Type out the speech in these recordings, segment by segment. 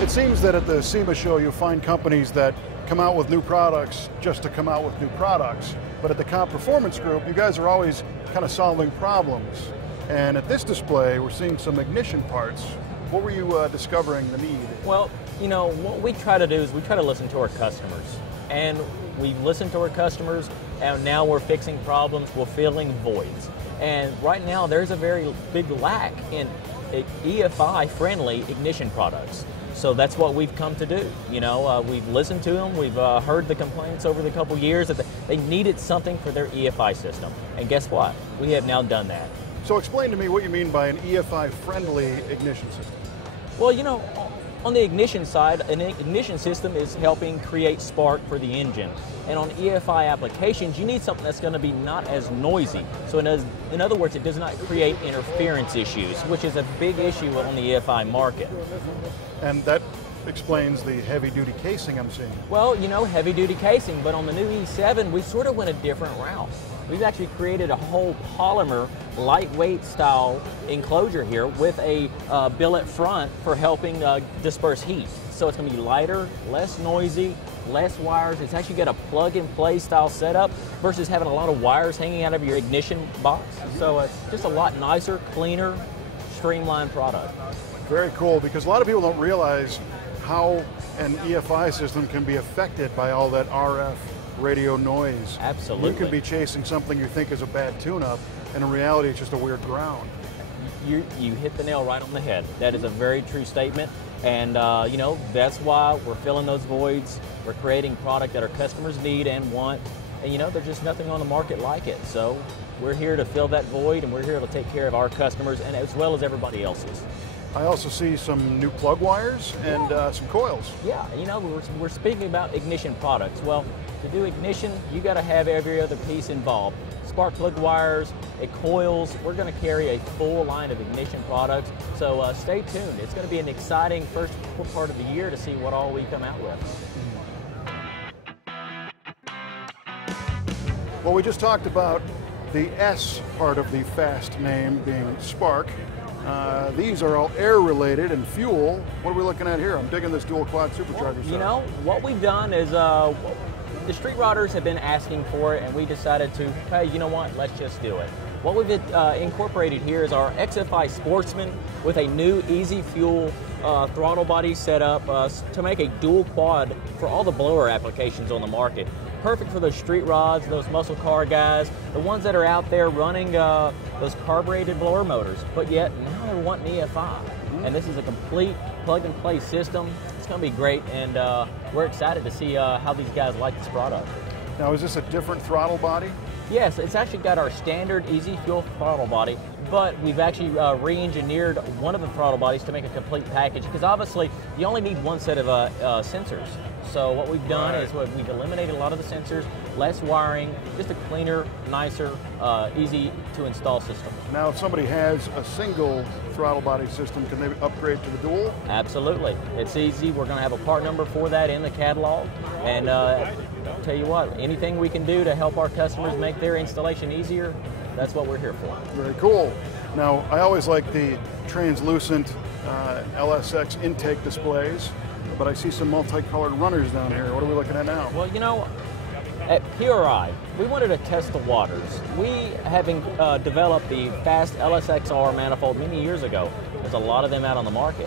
It seems that at the SEMA show you find companies that come out with new products just to come out with new products. But at the Comp Performance Group, you guys are always kind of solving problems. And at this display, we're seeing some ignition parts. What were you discovering the need? Well, you know, what we try to do is we try to listen to our customers. And we listen to our customers, and now we're fixing problems, we're filling voids. And right now, there's a very big lack in EFI-friendly ignition products. So that's what we've come to do. You know, we've listened to them, we've heard the complaints over the couple years that they needed something for their EFI system. And guess what? We have now done that. So explain to me what you mean by an EFI-friendly ignition system. Well, you know, on the ignition side, an ignition system is helping create spark for the engine. And on EFI applications, you need something that's going to be not as noisy. So in other words, it does not create interference issues, which is a big issue on the EFI market. And that explains the heavy-duty casing I'm seeing. Well, you know, heavy-duty casing, but on the new E7, we sort of went a different route. We've actually created a whole polymer, lightweight style enclosure here with a billet front for helping disperse heat. So it's going to be lighter, less noisy, less wires. It's actually got a plug-and-play style setup versus having a lot of wires hanging out of your ignition box. So it's just a lot nicer, cleaner, streamlined product. Very cool, because a lot of people don't realize how an EFI system can be affected by all that RF radio noise. Absolutely. You can be chasing something you think is a bad tune-up, and in reality it's just a weird ground. You hit the nail right on the head. That is a very true statement, and you know, that's why we're filling those voids. We're creating product that our customers need and want, and you know, there's just nothing on the market like it. So we're here to fill that void, and we're here to take care of our customers and as well as everybody else's. I also see some new plug wires and some coils. Yeah, you know, we're speaking about ignition products. Well, to do ignition, you got to have every other piece involved. Spark plug wires, coils. We're going to carry a full line of ignition products. So stay tuned. It's going to be an exciting first part of the year to see what all we come out with. Well, we just talked about the S part of the FAST name being Spark. These are all air-related and fuel. What are we looking at here? I'm digging this dual quad supercharger. You know, what we've done is the street rodders have been asking for it, and we decided to, hey, you know what, let's just do it. What we've incorporated here is our XFI Sportsman with a new easy fuel throttle body setup to make a dual quad for all the blower applications on the market. Perfect for those street rods, those muscle car guys, the ones that are out there running those carbureted blower motors, but yet now they're wanting EFI. And this is a complete plug-and-play system. It's going to be great, and we're excited to see how these guys like this product. Now, is this a different throttle body? Yes, it's actually got our standard easy fuel throttle body, but we've actually re-engineered one of the throttle bodies to make a complete package, because obviously you only need one set of sensors. So what we've done is we've eliminated a lot of the sensors, less wiring, just a cleaner, nicer, easy to install system. Now, if somebody has a single throttle body system, can they upgrade to the dual? Absolutely. It's easy. We're going to have a part number for that in the catalog. And I'll tell you what, anything we can do to help our customers make their installation easier, that's what we're here for. Very cool. Now, I always like the translucent LSX intake displays, but I see some multicolored runners down here. What are we looking at now? Well, you know, at PRI, we wanted to test the waters. We, having developed the fast LSXR manifold many years ago, there's a lot of them out on the market.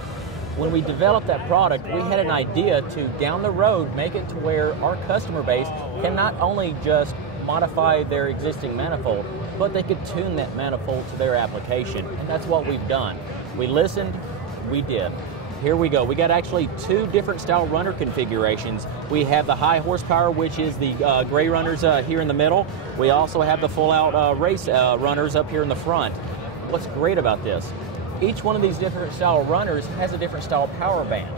When we developed that product, we had an idea to, down the road, make it to where our customer base can not only just modify their existing manifold, but they could tune that manifold to their application. And that's what we've done. We listened, we did. Here we go. We got actually two different style runner configurations. We have the high horsepower, which is the gray runners here in the middle. We also have the full out race runners up here in the front. What's great about this? Each one of these different style runners has a different style power band.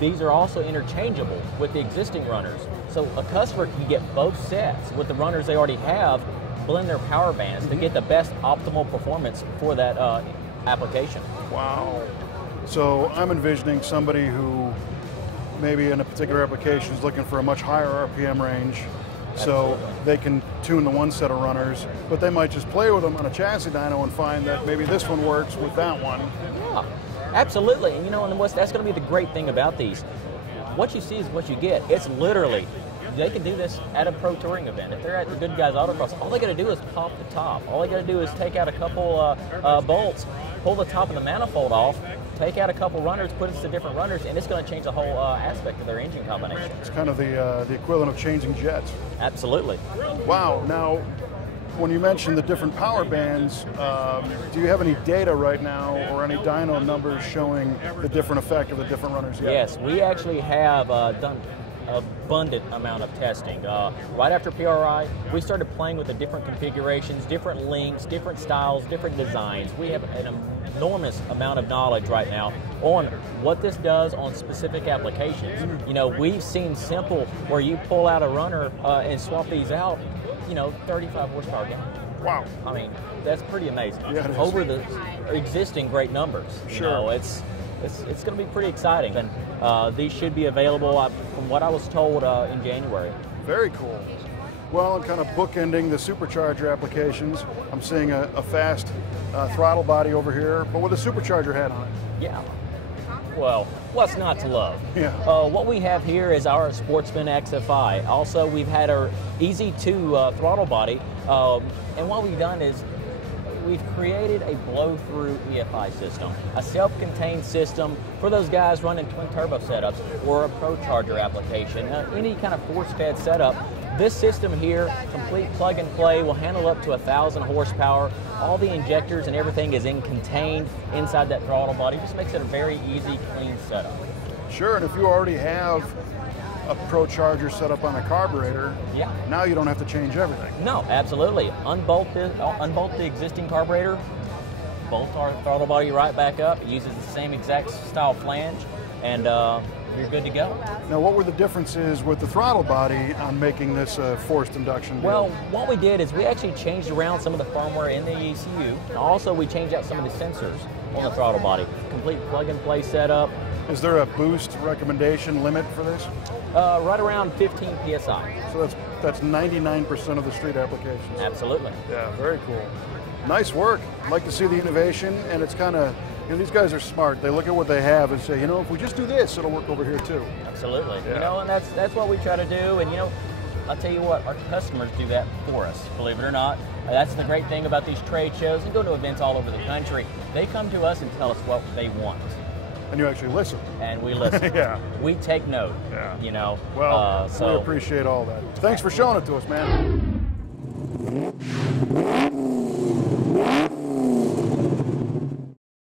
These are also interchangeable with the existing runners. So a customer can get both sets with the runners they already have, blend their power bands to get the best optimal performance for that application. Wow. So I'm envisioning somebody who maybe in a particular application is looking for a much higher RPM range, so they can tune the one set of runners, but they might just play with them on a chassis dyno and find that maybe this one works with that one. Yeah. Absolutely, and you know, and that's going to be the great thing about these. What you see is what you get. It's literally, they can do this at a pro touring event. If they're at the Good Guys Autocross, all they got to do is pop the top. All they got to do is take out a couple bolts, pull the top of the manifold off, take out a couple runners, put it to different runners, and it's going to change the whole aspect of their engine combination. It's kind of the equivalent of changing jets. Absolutely. Wow. Now, when you mentioned the different power bands, do you have any data right now or any dyno numbers showing the different effect of the different runners yet? Yes, we actually have done abundant amount of testing. Right after PRI, we started playing with the different configurations, different links, different styles, different designs. We have an enormous amount of knowledge right now on what this does on specific applications. You know, we've seen simple where you pull out a runner and swap these out, you know, 35 horsepower down. Wow. I mean, that's pretty amazing. Yeah, it is. Over the existing great numbers. Sure. You know, it's going to be pretty exciting. And these should be available, from what I was told, in January. Very cool. Well, I'm kind of bookending the supercharger applications. I'm seeing a fast throttle body over here, but with a supercharger head on it. Yeah. Well, what's not to love? Yeah. What we have here is our Sportsman XFI. Also, we've had our Easy 2 throttle body, and what we've done is we've created a blow-through EFI system, a self-contained system for those guys running twin turbo setups or a ProCharger application, any kind of force-fed setup. This system here, complete plug and play, will handle up to 1,000 horsepower. All the injectors and everything is contained inside that throttle body. Just makes it a very easy, clean setup. Sure, and if you already have a ProCharger set up on a carburetor, yeah, now you don't have to change everything. No, absolutely. Unbolt the existing carburetor, bolt our throttle body right back up. It uses the same exact style flange, and you're good to go. Now, what were the differences with the throttle body on making this a forced induction build? Well, what we did is we actually changed around some of the firmware in the ECU, and also we changed out some of the sensors on the throttle body. Complete plug-and-play setup. Is there a boost recommendation limit for this? Right around 15 PSI. So that's 99% of the street applications. Absolutely. Yeah, very cool. Nice work. I'd like to see the innovation, and it's kind of, you know, these guys are smart. They look at what they have and say, you know, if we just do this, it'll work over here too. Absolutely. Yeah. You know, and that's what we try to do. And you know, I'll tell you what, our customers do that for us, believe it or not. That's the great thing about these trade shows and go to events all over the country. They come to us and tell us what they want. And you actually listen. And we listen. Yeah. We take note. Yeah. You know. Well, so we appreciate all that. Thanks for showing it to us, man.